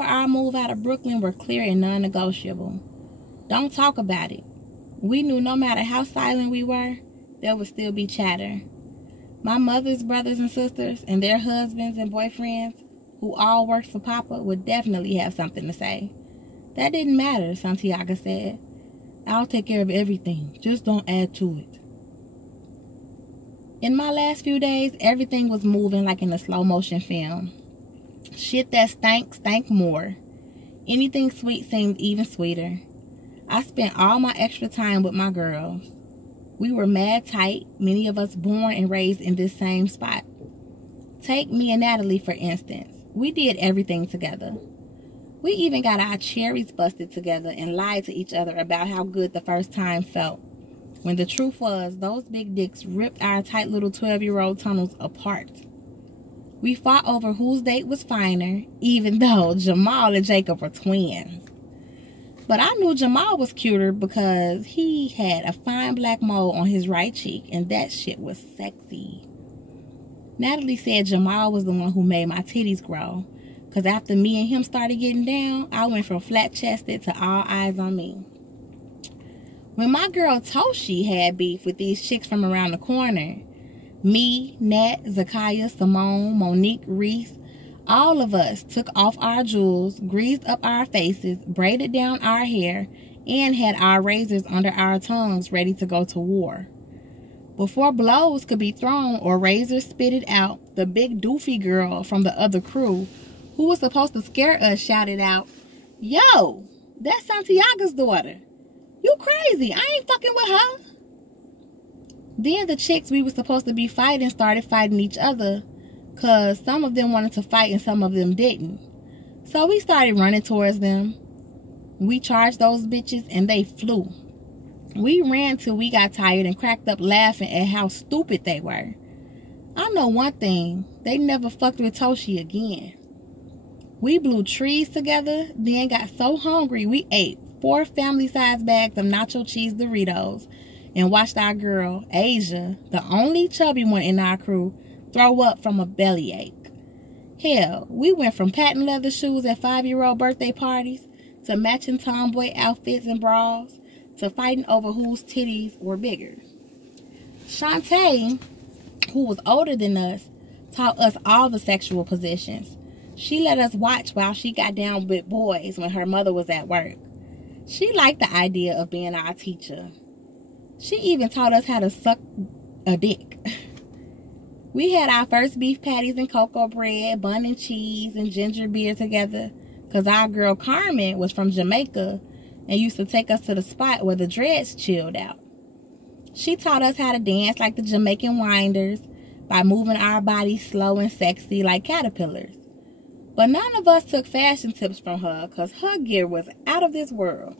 Our move out of Brooklyn were clear and non-negotiable. Don't talk about it. We knew no matter how silent we were, there would still be chatter. My mother's brothers and sisters and their husbands and boyfriends, who all worked for Papa, would definitely have something to say. That didn't matter, Santiago said. I'll take care of everything. Just don't add to it. In my last few days, everything was moving like in a slow motion film. Shit that stank more. Anything sweet seemed even sweeter. I spent all my extra time with my girls. We were mad tight, many of us born and raised in this same spot. Take me and Natalie, for instance. We did everything together. We even got our cherries busted together and lied to each other about how good the first time felt, when the truth was those big dicks ripped our tight little 12-year-old tunnels apart. We fought over whose date was finer, even though Jamal and Jacob were twins. But I knew Jamal was cuter because he had a fine black mole on his right cheek, and that shit was sexy. Natalie said Jamal was the one who made my titties grow, because after me and him started getting down, I went from flat-chested to all eyes on me. When my girl Toshi had beef with these chicks from around the corner, me, Nat, Zakaya, Simone, Monique, Reese, all of us took off our jewels, greased up our faces, braided down our hair, and had our razors under our tongues ready to go to war. Before blows could be thrown or razors spitted out, the big doofy girl from the other crew, who was supposed to scare us, shouted out, "Yo, that's Santiago's daughter. You crazy, I ain't fucking with her." Then the chicks we were supposed to be fighting started fighting each other, because some of them wanted to fight and some of them didn't. So we started running towards them. We charged those bitches and they flew. We ran till we got tired and cracked up laughing at how stupid they were. I know one thing, they never fucked with Toshi again. We blew trees together, then got so hungry we ate 4 family-sized bags of nacho cheese Doritos and watched our girl, Asia, the only chubby one in our crew, throw up from a bellyache. Hell, we went from patent leather shoes at 5-year-old birthday parties to matching tomboy outfits and bras to fighting over whose titties were bigger. Shantae, who was older than us, taught us all the sexual positions. She let us watch while she got down with boys when her mother was at work. She liked the idea of being our teacher. She even taught us how to suck a dick. We had our first beef patties and cocoa bread, bun and cheese, and ginger beer together because our girl Carmen was from Jamaica and used to take us to the spot where the dreads chilled out. She taught us how to dance like the Jamaican winders by moving our bodies slow and sexy like caterpillars. But none of us took fashion tips from her because her gear was out of this world.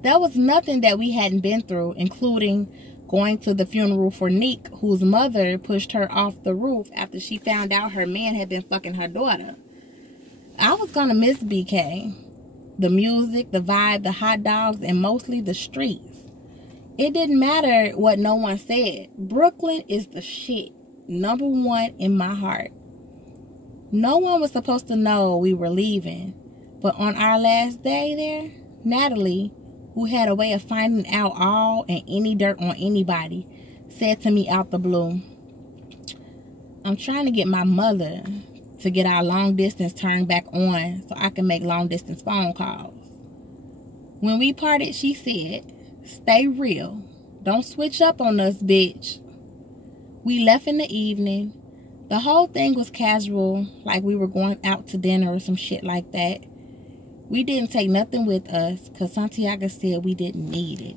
There was nothing that we hadn't been through, including going to the funeral for Neek, whose mother pushed her off the roof after she found out her man had been fucking her daughter. I was gonna miss BK. The music, the vibe, the hot dogs, and mostly the streets. It didn't matter what no one said. Brooklyn is the shit. #1 in my heart. No one was supposed to know we were leaving, but on our last day there, Natalie, who had a way of finding out all and any dirt on anybody, said to me out the blue, "I'm trying to get my mother to get our long distance turned back on so I can make long distance phone calls." When we parted, she said, "Stay real. Don't switch up on us, bitch." We left in the evening. The whole thing was casual, like we were going out to dinner or some shit like that. We didn't take nothing with us because Santiago said we didn't need it.